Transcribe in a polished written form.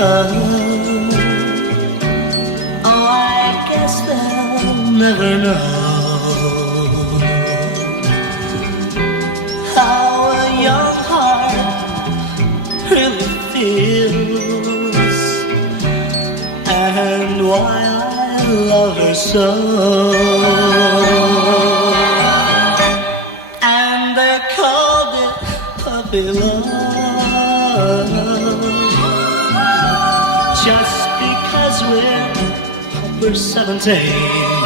Oh, I guess they'll never know how a young heart really feels and why I love her so. And they called it puppy love just because we're 17.